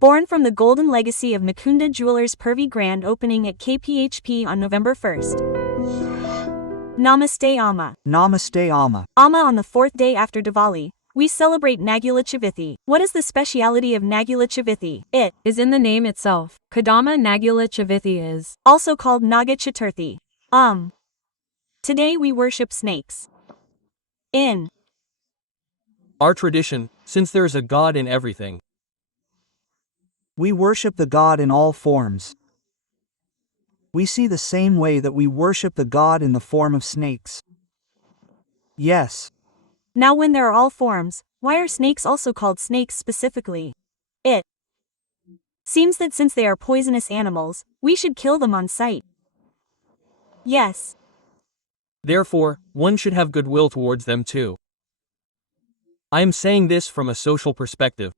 Born from the golden legacy of Mukunda Jewelers' Purvi grand opening at KPHP on November 1st. Namaste Amma. Namaste Amma. Amma on the fourth day after Diwali, we celebrate Nagula Chavithi. What is the speciality of Nagula Chavithi? It is in the name itself. Kadama Nagula Chavithi is also called Naga Chaturthi. Today we worship snakes. In our tradition, since there is a God in everything, we worship the God in all forms. We see the same way that we worship the God in the form of snakes. Yes. Now when there are all forms, why are snakes also called snakes specifically? It seems that since they are poisonous animals, we should kill them on sight. Yes. Therefore, one should have goodwill towards them too. I am saying this from a social perspective.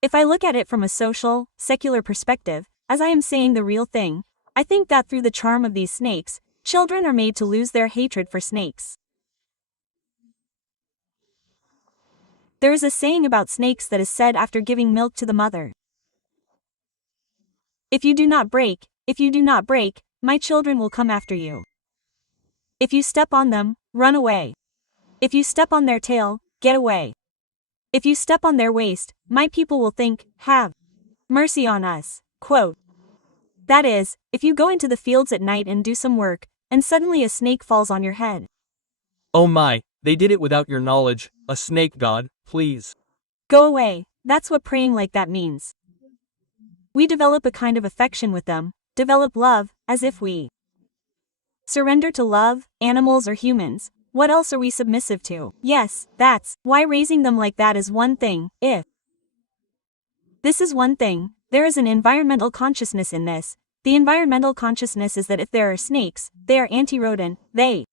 If I look at it from a social, secular perspective, as I am saying the real thing, I think that through the charm of these snakes, children are made to lose their hatred for snakes. There is a saying about snakes that is said after giving milk to the mother. If you do not break, my children will come after you. If you step on them, run away. If you step on their tail, get away. If you step on their waist, my people will think, have mercy on us. Quote. That is, if you go into the fields at night and do some work, and suddenly a snake falls on your head. Oh my, they did it without your knowledge, a snake god, please. Go away, that's what praying like that means. We develop a kind of affection with them, develop love, as if we surrender to love, animals or humans. What else are we submissive to? Yes, that's why raising them like that is one thing. If this is one thing, there is an environmental consciousness in this. The environmental consciousness is that if there are snakes, they are anti-rodent, they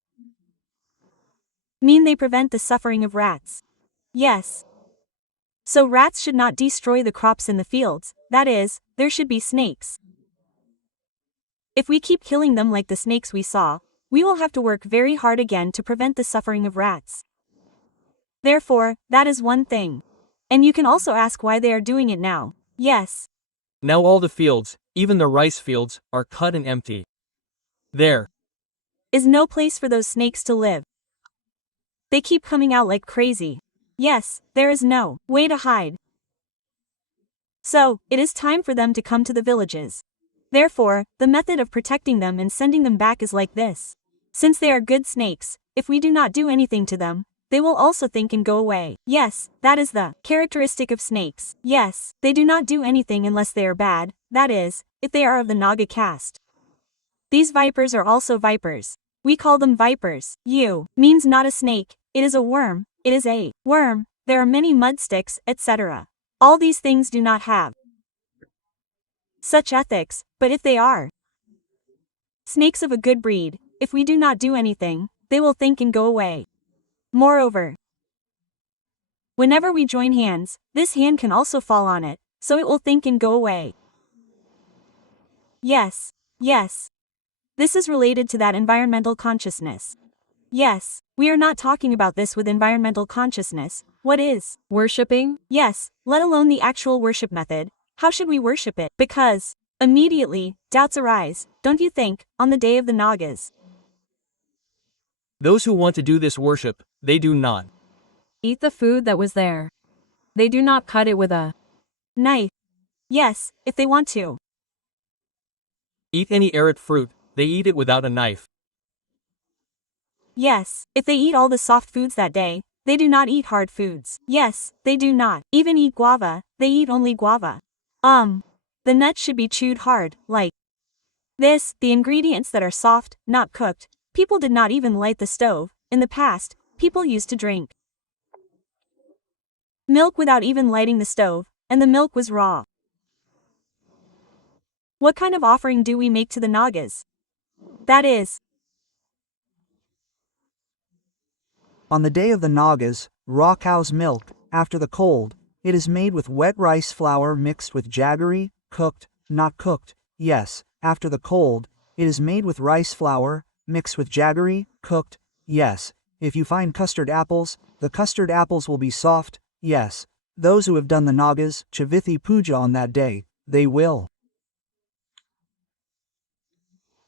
mean they prevent the suffering of rats. Yes. So rats should not destroy the crops in the fields, that is, there should be snakes. If we keep killing them like the snakes we saw, we will have to work very hard again to prevent the suffering of rats. Therefore, that is one thing. And you can also ask why they are doing it now. Yes. Now all the fields, even the rice fields, are cut and empty. There is no place for those snakes to live. They keep coming out like crazy. Yes, there is no way to hide. So, it is time for them to come to the villages. Therefore, the method of protecting them and sending them back is like this. Since they are good snakes, if we do not do anything to them, they will also think and go away. Yes, that is the characteristic of snakes. Yes, they do not do anything unless they are bad, that is, if they are of the Naga caste. These vipers are also vipers. We call them vipers. You means not a snake, it is a worm, it is a worm, there are many mud sticks, etc. All these things do not have such ethics, but if they are snakes of a good breed, if we do not do anything, they will think and go away. Moreover, whenever we join hands, this hand can also fall on it, so it will think and go away. Yes. This is related to that environmental consciousness. Yes, we are not talking about this with environmental consciousness. What is worshipping? Yes, let alone the actual worship method. How should we worship it? Because immediately, doubts arise, don't you think, on the day of the Nagas? Those who want to do this worship, they do not eat the food that was there. They do not cut it with a knife. Yes, if they want to eat any arid fruit, they eat it without a knife. Yes, if they eat all the soft foods that day, they do not eat hard foods. Yes, they do not even eat guava, they eat only guava. The nuts should be chewed hard, like this. The ingredients that are soft, not cooked. People did not even light the stove. In the past, people used to drink milk without even lighting the stove, and the milk was raw. What kind of offering do we make to the Nagas? That is, on the day of the Nagas, raw cow's milk, after the cold, it is made with wet rice flour mixed with jaggery, cooked, not cooked. Yes, after the cold, it is made with rice flour, mixed with jaggery, cooked. Yes, if you find custard apples, the custard apples will be soft. Yes, Those who have done the Naga's Chavithi Pooja on that day, they will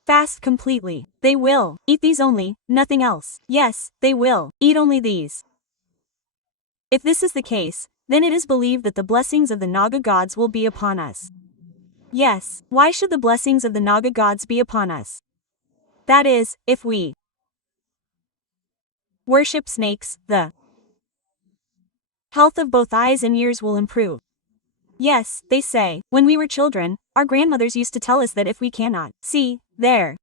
fast completely. They will eat these only, nothing else. Yes, they will eat only these. If this is the case, then it is believed that the blessings of the Naga gods will be upon us. Yes, why should the blessings of the Naga gods be upon us? That is, if we worship snakes, the health of both eyes and ears will improve. Yes, they say, when we were children, our grandmothers used to tell us that if we cannot see, there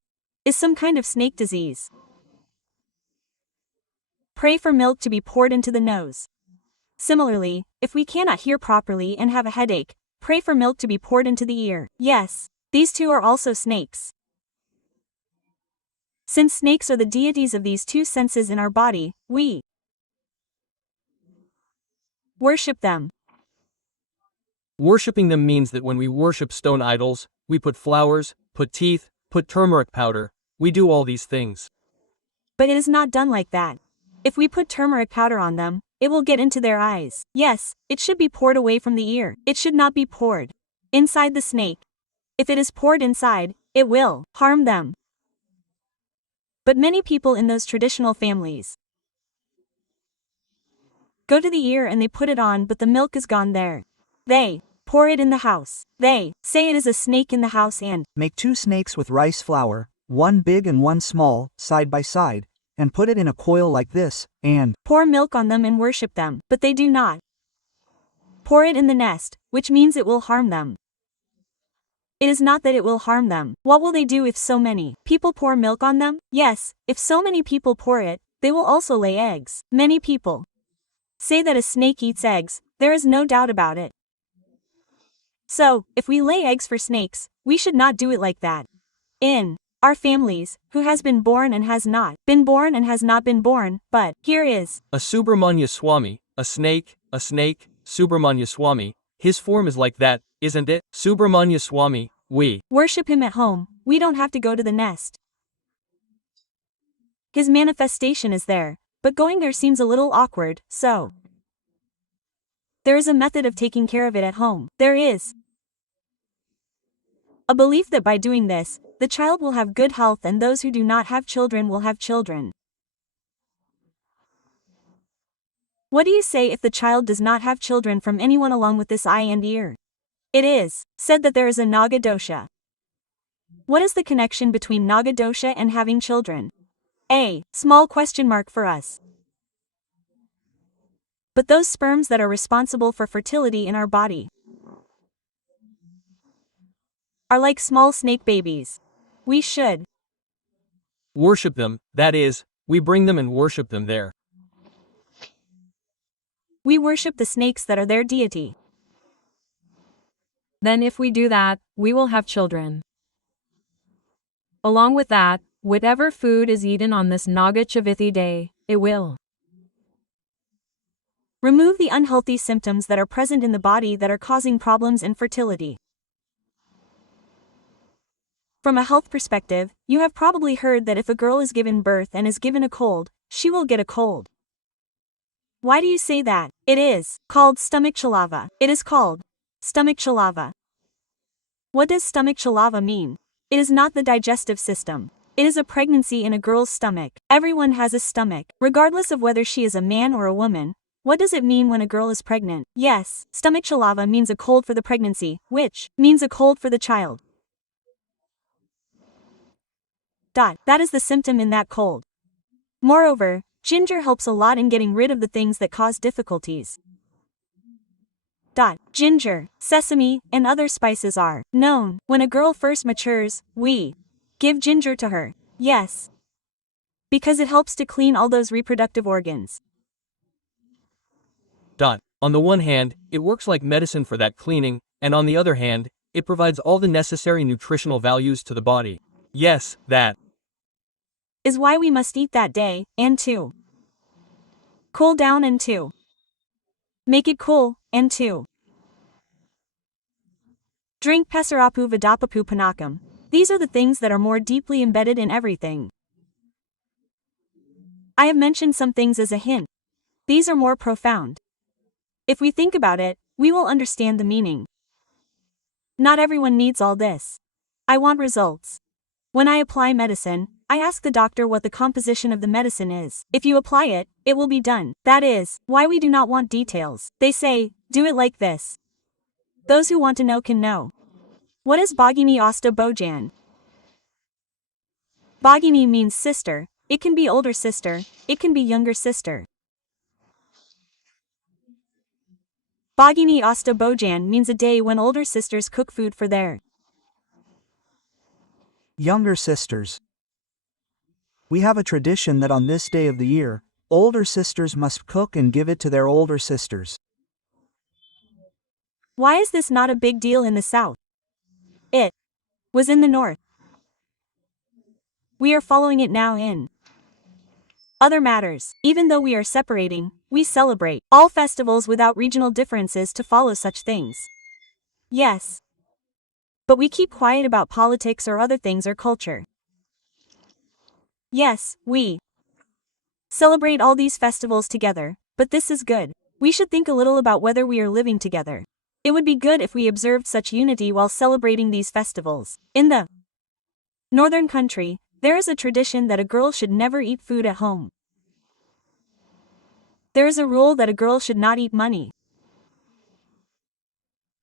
is some kind of snake disease. Pray for milk to be poured into the nose. Similarly, if we cannot hear properly and have a headache, pray for milk to be poured into the ear. Yes, these two are also snakes. Since snakes are the deities of these two senses in our body, we worship them. Worshipping them means that when we worship stone idols, we put flowers, put teeth, put turmeric powder, we do all these things. But it is not done like that. If we put turmeric powder on them, it will get into their eyes. Yes, it should be poured away from the ear. It should not be poured inside the snake. If it is poured inside, it will harm them. But many people in those traditional families go to the ear and they put it on, but the milk is gone there. They pour it in the house. They say it is a snake in the house and make 2 snakes with rice flour, one big and one small, side by side, and put it in a coil like this, and pour milk on them and worship them, but they do not pour it in the nest, which means it will harm them. It is not that it will harm them. What will they do if so many people pour milk on them? Yes, if so many people pour it, they will also lay eggs. Many people say that a snake eats eggs, there is no doubt about it. So, if we lay eggs for snakes, we should not do it like that. In our families, who has been born and has not been born and has not been born, but here is a Subramanya Swami, a snake, Subramanya Swami, his form is like that, isn't it? Subramanya Swami, we worship him at home, we don't have to go to the nest. His manifestation is there, but going there seems a little awkward, so there is a method of taking care of it at home. There is a belief that by doing this, the child will have good health and those who do not have children will have children. What do you say if the child does not have children from anyone along with this eye and ear? It is said that there is a Naga dosha. What is the connection between Naga dosha and having children? A small question mark for us. But those sperms that are responsible for fertility in our body are like small snake babies. We should worship them, that is, we bring them and worship them there. We worship the snakes that are their deity. Then if we do that, we will have children. Along with that, whatever food is eaten on this Naga Chavithi day, it will remove the unhealthy symptoms that are present in the body that are causing problems in fertility. From a health perspective, you have probably heard that if a girl is given birth and is given a cold, she will get a cold. Why do you say that? It is called stomach chalava. It is called stomach chalava. What does stomach chalava mean? It is not the digestive system. It is a pregnancy in a girl's stomach. Everyone has a stomach, regardless of whether she is a man or a woman. What does it mean when a girl is pregnant? Yes, stomach chalava means a cold for the pregnancy, which means a cold for the child. That is the symptom in that cold. Moreover, ginger helps a lot in getting rid of the things that cause difficulties. Ginger, sesame, and other spices are known. When a girl first matures, we give ginger to her. Yes. Because it helps to clean all those reproductive organs. On the one hand, it works like medicine for that cleaning, and on the other hand, it provides all the necessary nutritional values to the body. Yes, that is why we must eat that day, and to cool down and to make it cool, and to drink pesarapu vidapapu panakam. These are the things that are more deeply embedded in everything. I have mentioned some things as a hint. These are more profound. If we think about it, we will understand the meaning. Not everyone needs all this. I want results. When I apply medicine, I ask the doctor what the composition of the medicine is. If you apply it, it will be done. That is why we do not want details. They say, do it like this. Those who want to know can know. What is Bhagini Asta Bojan? Bhagini means sister. It can be older sister, it can be younger sister. Bhagini Asta Bojan means a day when older sisters cook food for their Younger sisters. We have a tradition that on this day of the year, older sisters must cook and give it to their older sisters. Why is this not a big deal in the South? It was in the North. We are following it now in other matters. Even though we are separating, we celebrate all festivals without regional differences to follow such things. Yes. But we keep quiet about politics or other things or culture. Yes, we celebrate all these festivals together, but this is good. We should think a little about whether we are living together. It would be good if we observed such unity while celebrating these festivals. In the northern country, there is a tradition that a girl should never eat food at home. There is a rule that a girl should not eat money.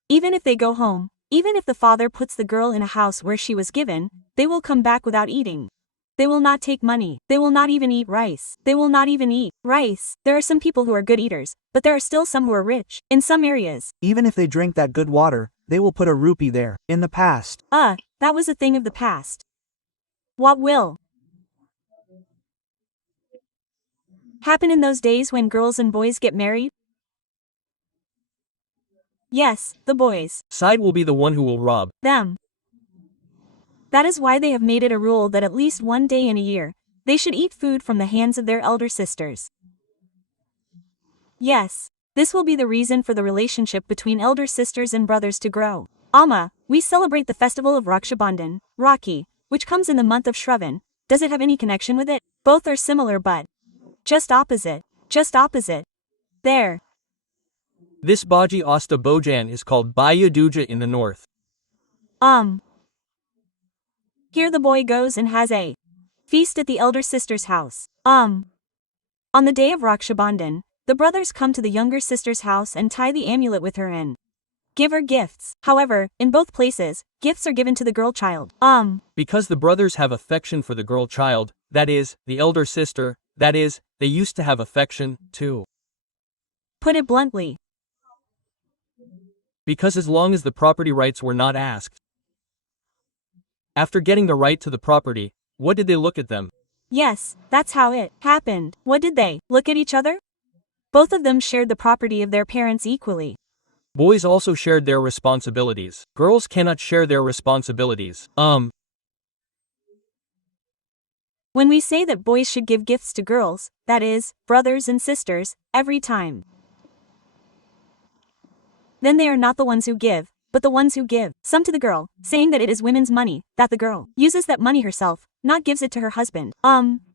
Even if they go home, even if the father puts the girl in a house where she was given, they will come back without eating. They will not take money. They will not even eat rice. They will not even eat rice. There are some people who are good eaters, but there are still some who are rich. In some areas, Even if they drink that good water, they will put a rupee there. In the past, that was a thing of the past. What will happen in those days when girls and boys get married? Yes, the boys. Side will be the one who will rob. Them. That is why they have made it a rule that at least one day in a year, they should eat food from the hands of their elder sisters. Yes, this will be the reason for the relationship between elder sisters and brothers to grow. We celebrate the festival of Raksha Bandhan, Rakhi, which comes in the month of Shravan. Does it have any connection with it? Both are similar but just opposite. Just opposite. There. This Bhaji Asta Bojan is called Baya Duja in the north. Here the boy goes and has a feast at the elder sister's house. On the day of Raksha Bandhan, the brothers come to the younger sister's house and tie the amulet with her and give her gifts. However, in both places, gifts are given to the girl child. Because the brothers have affection for the girl child, that is, the elder sister, that is, they used to have affection, too. Put it bluntly. Because as long as the property rights were not asked. After getting the right to the property, what did they look at them? Yes, that's how it happened. What did they look at each other? Both of them shared the property of their parents equally. Boys also shared their responsibilities. Girls cannot share their responsibilities. When we say that boys should give gifts to girls, that is, brothers and sisters, every time, then they are not the ones who give, but the ones who give some to the girl, saying that it is women's money, that the girl uses that money herself, not gives it to her husband.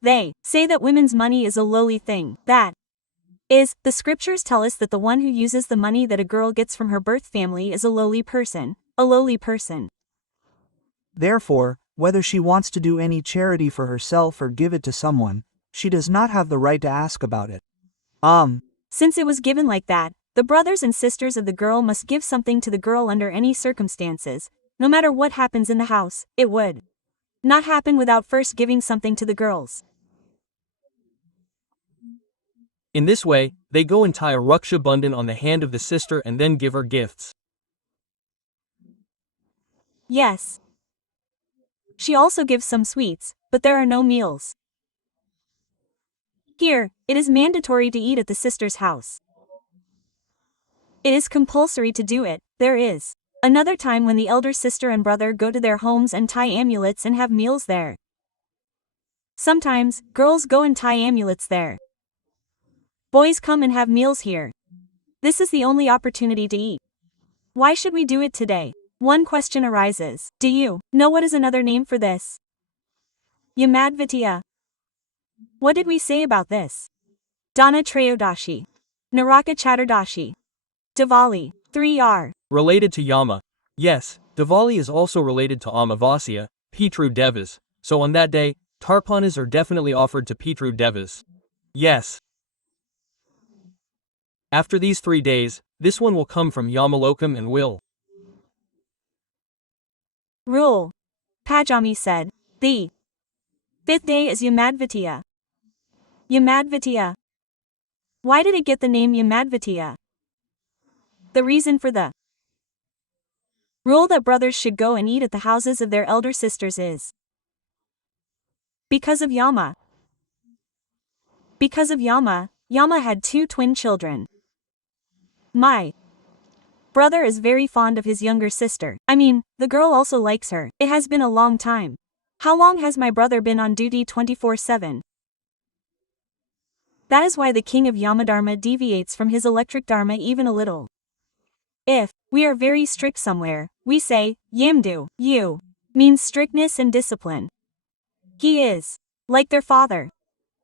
They say that women's money is a lowly thing. That is, the scriptures tell us that the one who uses the money that a girl gets from her birth family is a lowly person. A lowly person. therefore, whether she wants to do any charity for herself or give it to someone, she does not have the right to ask about it. Since it was given like that, the brothers and sisters of the girl must give something to the girl under any circumstances. No matter what happens in the house, it would not happen without first giving something to the girls. In this way, they go and tie a Raksha Bandhan on the hand of the sister and then give her gifts. Yes. She also gives some sweets, but there are no meals. Here, it is mandatory to eat at the sister's house. It is compulsory to do it. There is another time when the elder sister and brother go to their homes and tie amulets and have meals there. Sometimes, girls go and tie amulets there. Boys come and have meals here. This is the only opportunity to eat. Why should we do it today? One question arises. Do you know what is another name for this? Yamadvitiya. What did we say about this? Dana Trayodashi. Naraka Chaturdashi. Diwali. 3R. Related to Yama. Yes, Diwali is also related to Amavasya, Pitru Devas, so on that day, Tarpanas are definitely offered to Pitru Devas. Yes. After these 3 days, this one will come from Yamalokam and will. Rule. Pajami said. The 5th day is Yamadvitiya. Yamadvitiya. Why did it get the name Yamadvitiya? The reason for the rule that brothers should go and eat at the houses of their elder sisters is because of Yama. Because of Yama, Yama had 2 twin children. My brother is very fond of his younger sister. I mean, the girl also likes her. It has been a long time. How long has my brother been on duty 24/7? That is why the king of Yamadharma deviates from his electric dharma even a little. If we are very strict somewhere, we say, Yamdu, you, means strictness and discipline. He is like their father.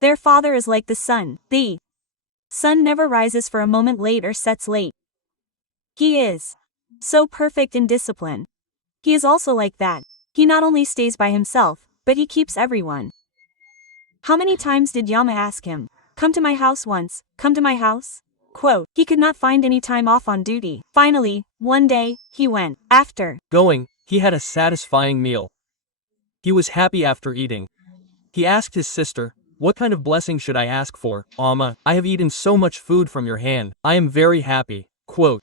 Their father is like the sun. The sun never rises for a moment late or sets late. He is so perfect in discipline. He is also like that. He not only stays by himself, but he keeps everyone. How many times did Yama ask him, come to my house once, come to my house? Quote, he could not find any time off on duty. Finally, one day, he went. After Going, he had a satisfying meal. He was happy after eating. He asked his sister, what kind of blessing should I ask for, Amma? I have eaten so much food from your hand. I am very happy. Quote.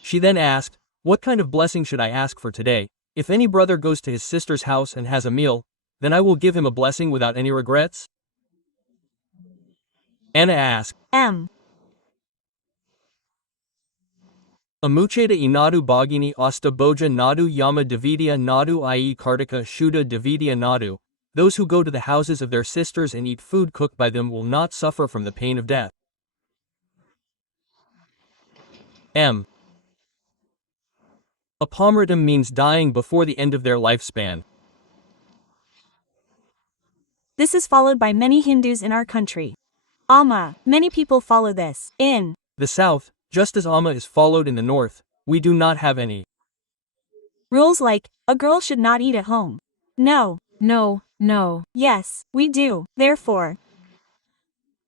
She then asked, what kind of blessing should I ask for today? If any brother goes to his sister's house and has a meal, then I will give him a blessing without any regrets? Anna asked, M. Amucheta inadu bhagini asta boja nadu yama davidya nadu I.e. Kartika shuddha davidya nadu. Those who go to the houses of their sisters and eat food cooked by them will not suffer from the pain of death. M. Apamritam means dying before the end of their lifespan. This is followed by many Hindus in our country. Amma, many people follow this. In the south, just as Amma is followed in the north, we do not have any rules like, a girl should not eat at home. No. No, no. Yes, we do. Therefore,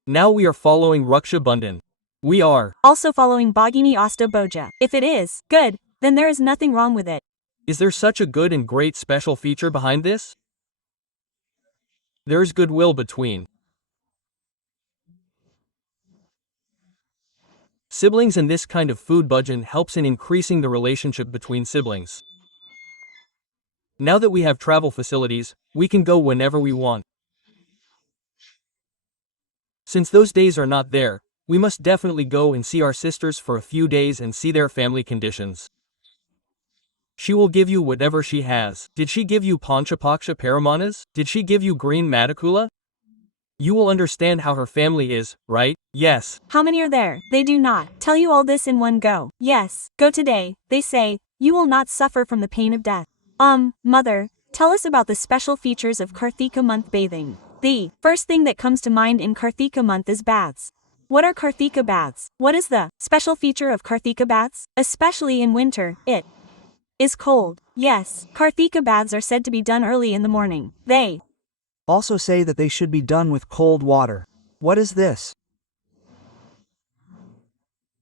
now we are following Raksha Bandhan. We are also following Bhagini Asta Boja. If it is good, then there is nothing wrong with it. Is there such a good and great special feature behind this? There is goodwill between siblings, and this kind of food bhajan helps in increasing the relationship between siblings. Now that we have travel facilities, we can go whenever we want. Since those days are not there, we must definitely go and see our sisters for a few days and see their family conditions. She will give you whatever she has. Did she give you Panchapaksha Paramanas? Did she give you green Madakula? You will understand how her family is, right? Yes. How many are there? They do not tell you all this in one go. Yes, go today, they say, you will not suffer from the pain of death. Mother, tell us about the special features of Karthika month bathing. The first thing that comes to mind in Karthika month is baths. What are Karthika baths? What is the special feature of Karthika baths? Especially in winter, it is cold. Yes, Karthika baths are said to be done early in the morning. They Also say that they should be done with cold water. What is this?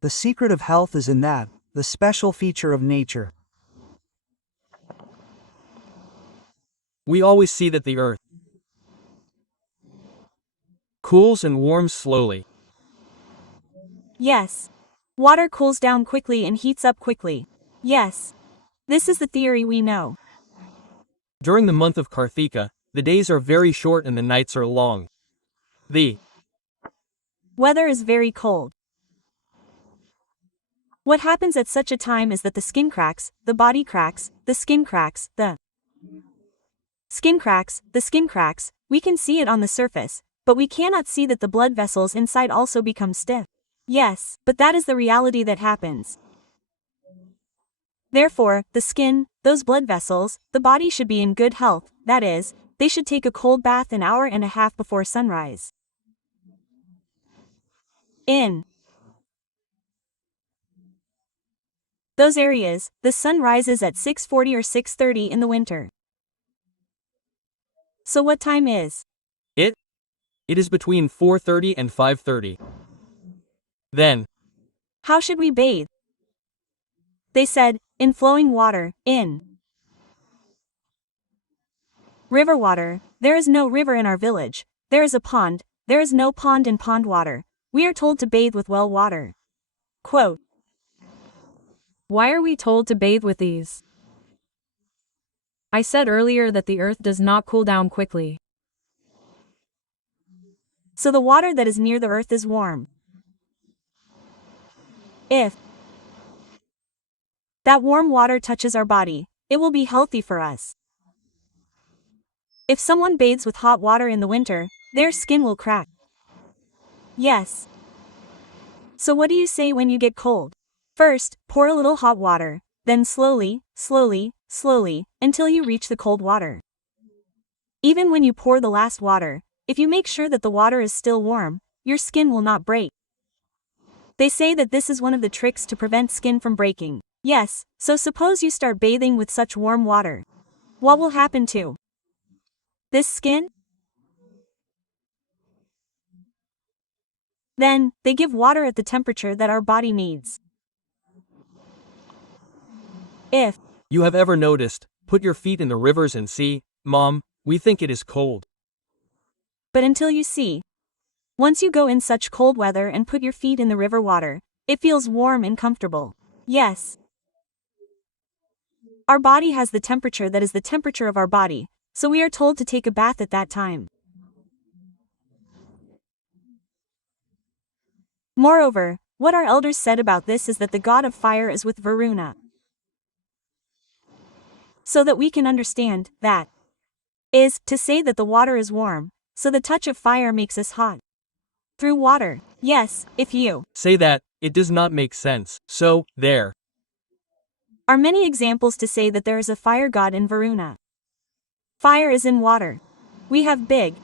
The secret of health is in that, the special feature of nature. We always see that the earth cools and warms slowly. Yes. Water cools down quickly and heats up quickly. Yes. This is the theory we know. During the month of Karthika, the days are very short and the nights are long. The weather is very cold. What happens at such a time is that the skin cracks, the body cracks, the skin cracks, the skin cracks, the skin cracks, we can see it on the surface, but we cannot see that the blood vessels inside also become stiff. Yes, but that is the reality that happens. Therefore, the skin, those blood vessels, the body should be in good health, that is, they should take a cold bath an hour and a half before sunrise. In Those areas, the sun rises at 6:40 or 6:30 in the winter. So what time is It is between 4:30 and 5:30. Then, How should we bathe? They said, in flowing water, in river water. There is no river in our village. There is a pond. There is no pond in pond water. We are told to bathe with well water. Quote, Why are we told to bathe with these? I said earlier that the earth does not cool down quickly. so the water that is near the earth is warm. If that warm water touches our body, it will be healthy for us. If someone bathes with hot water in the winter, their skin will crack. Yes. So what do you say when you get cold? First, pour a little hot water, then slowly, until you reach the cold water. Even when you pour the last water, if you make sure that the water is still warm, your skin will not break. They say that this is one of the tricks to prevent skin from breaking. Yes, so suppose you start bathing with such warm water. What will happen to this skin? Then, they give water at the temperature that our body needs. If you have ever noticed, put your feet in the rivers and see, Mom, we think it is cold. But until you see. Once you go in such cold weather and put your feet in the river water, it feels warm and comfortable. Yes. Our body has the temperature that is the temperature of our body, so we are told to take a bath at that time. Moreover, what our elders said about this is that the god of fire is with Varuna. So that we can understand, that is, to say that the water is warm, so the touch of fire makes us hot. Through water. Yes, if you say that, it does not make sense. So, there are many examples to say that there is a fire god in Varuna. Fire is in water. We have big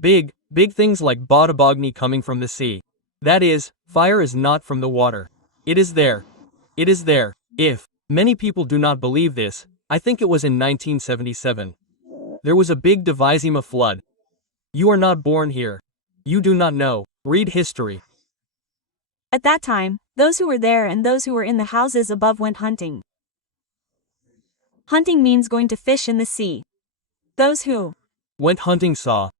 things like Bodhabagni coming from the sea. That is, fire is not from the water. It is there. It is there. If many people do not believe this, I think it was in 1977. There was a big Devizima flood. You are not born here. You do not know. Read history. At that time, those who were there and those who were in the houses above went hunting. Hunting means going to fish in the sea. Those who went hunting saw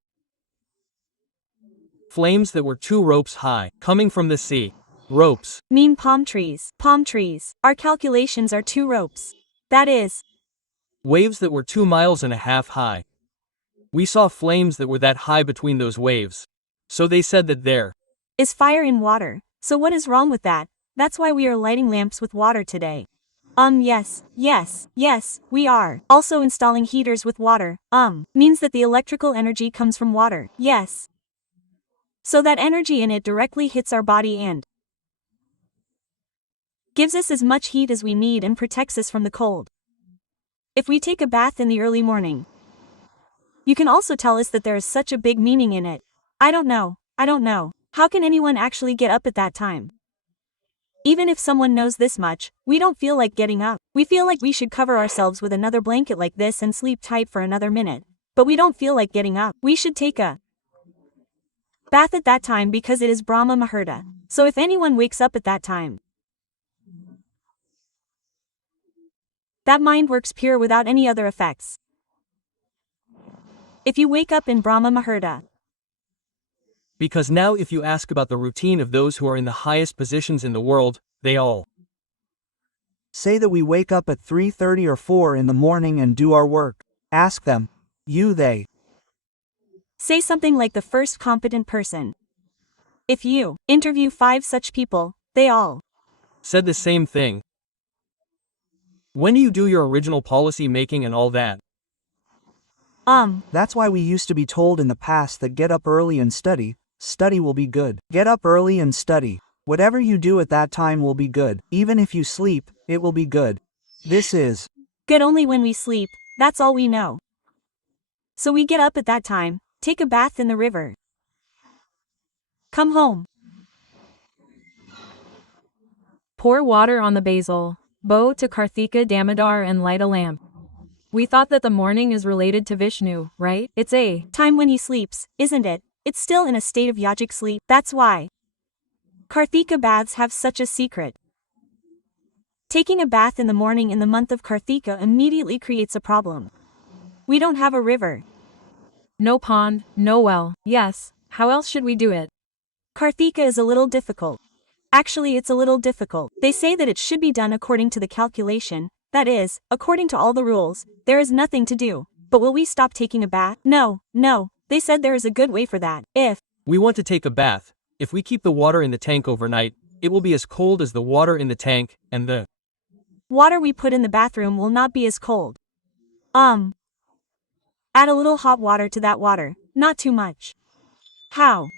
flames that were 2 ropes high, coming from the sea. Ropes mean palm trees. Palm trees. Our calculations are 2 ropes. That is, waves that were 2.5 miles high. We saw flames that were that high between those waves. So they said that there is fire in water. So what is wrong with that? That's why we are lighting lamps with water today. Yes, we are. Also installing heaters with water, means that the electrical energy comes from water. Yes. So that energy in it directly hits our body and gives us as much heat as we need and protects us from the cold. If we take a bath in the early morning, you can also tell us that there is such a big meaning in it. I don't know. How can anyone actually get up at that time? Even if someone knows this much, we don't feel like getting up. We feel like we should cover ourselves with another blanket like this and sleep tight for another minute. But we don't feel like getting up. We should take a bath at that time because it is Brahma Muhurta. So if anyone wakes up at that time, that mind works pure without any other effects. If you wake up in Brahma Muhurta, because now if you ask about the routine of those who are in the highest positions in the world, they all say that we wake up at 3:30 or 4 in the morning and do our work. Ask them. They say something like the first competent person. If you interview 5 such people, they all said the same thing. When do you do your original policy making and all that? That's why we used to be told in the past that get up early and study will be good. Get up early and study. Whatever you do at that time will be good. Even if you sleep, it will be good. This is good only when we sleep, that's all we know. So we get up at that time, take a bath in the river, come home, Pour water on the basil, bow to Karthika Damodar and light a lamp. We thought that the morning is related to Vishnu, right? It's a time when he sleeps, isn't it? It's still in a state of yogic sleep. That's why Karthika baths have such a secret. Taking a bath in the morning in the month of Karthika immediately creates a problem. We don't have a river. no pond, no well. Yes, how else should we do it? Karthika is a little difficult. Actually, it's a little difficult. They say that it should be done according to the calculation, that is, according to all the rules. There is nothing to do. But will we stop taking a bath? No, they said there is a good way for that. If We want to take a bath. If we keep the water in the tank overnight, it will be as cold as the water in the tank, and the water we put in the bathroom will not be as cold. Add a little hot water to that water, not too much. How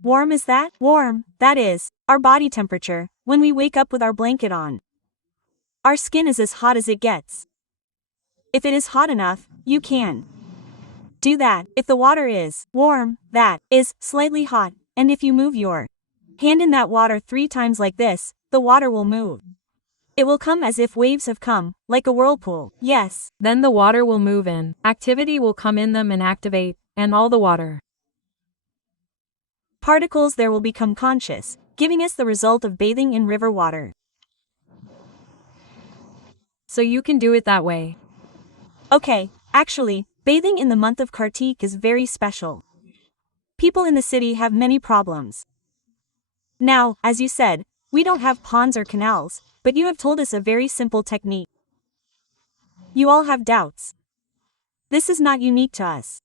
warm is that? Warm, that is, our body temperature, when we wake up with our blanket on. Our skin is as hot as it gets. If it is hot enough, you can do that. If the water is warm, that is slightly hot, and if you move your hand in that water 3 times like this, the water will move. It will come as if waves have come, like a whirlpool. Yes. Then the water will move in, activity will come in them and activate, and all the water particles there will become conscious, giving us the result of bathing in river water. So you can do it that way. Okay, actually, bathing in the month of Kartik is very special. People in the city have many problems. Now, as you said, we don't have ponds or canals, but you have told us a very simple technique. You all have doubts. This is not unique to us.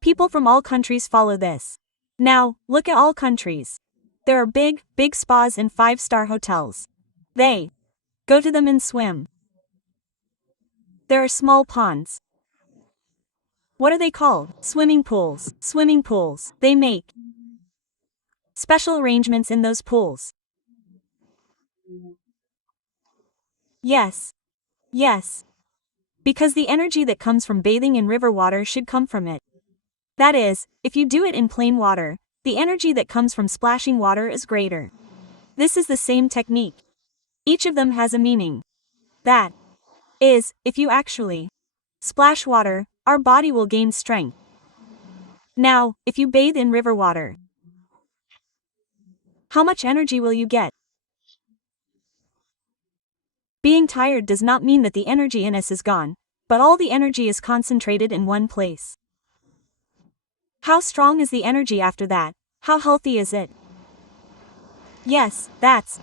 People from all countries follow this. Now, look at all countries. There are big spas and 5-star hotels. They go to them and swim. There are small ponds. What are they called? Swimming pools. Swimming pools. They make special arrangements in those pools. Yes. Because the energy that comes from bathing in river water should come from it. That is, if you do it in plain water, the energy that comes from splashing water is greater. This is the same technique. Each of them has a meaning. That is, if you actually splash water, our body will gain strength. Now, if you bathe in river water, how much energy will you get? Being tired does not mean that the energy in us is gone, but all the energy is concentrated in one place. How strong is the energy after that? How healthy is it? Yes, that's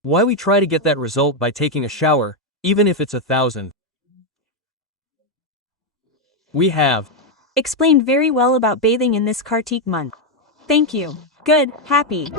why we try to get that result by taking a shower, even if it's 1,000. We have explained very well about bathing in this Kartik month. Thank you. Good, happy.